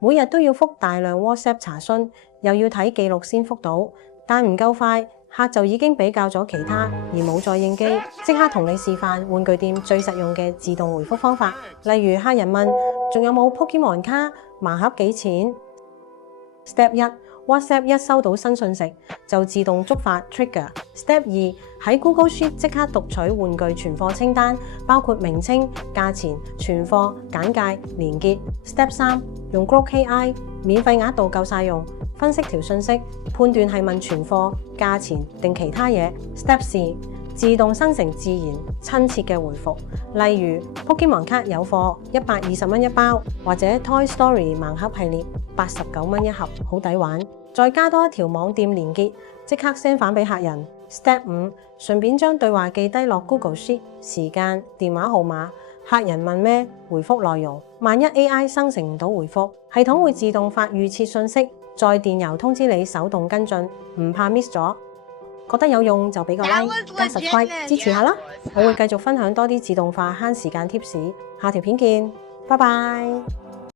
每日都要覆大量 WhatsApp 查詢，又要睇記錄先覆到，但唔夠快，客就已經比較咗其他而冇再應機，即刻同你示範玩具店最實用嘅自動回覆方法。例如客人問仲有冇 Pokemon 卡，盲盒幾錢？ Step 1 WhatsApp 一收到新訊息就自動觸發 Trigger。Step 2喺 Google Sheet 即刻讀取玩具存貨清單，包括名稱、價錢、存貨、簡介、連結。Step 3用 Grok AI 免費額度夠晒用，分析條訊息，判斷係問存貨、價錢定其他嘢。Step 4自動生成自然親切嘅回覆，例如 Pokemon 卡有貨，120蚊一包，或者 Toy Story 盲盒系列89蚊一盒，好抵玩。再加多一條網店連結，即刻 send 返俾客人。Step 5順便將對話記低落 Google Sheet， 時間、電話號碼，客人問咩，回覆內容。萬一 AI 生成唔到回覆，系統會自動發預設訊息，再電郵通知你手動跟進，唔怕 miss 咗。覺得有用就俾個 like 加 subscribe 支持下啦！我會繼續分享多啲自動化慳時間貼士，下條片見，拜拜。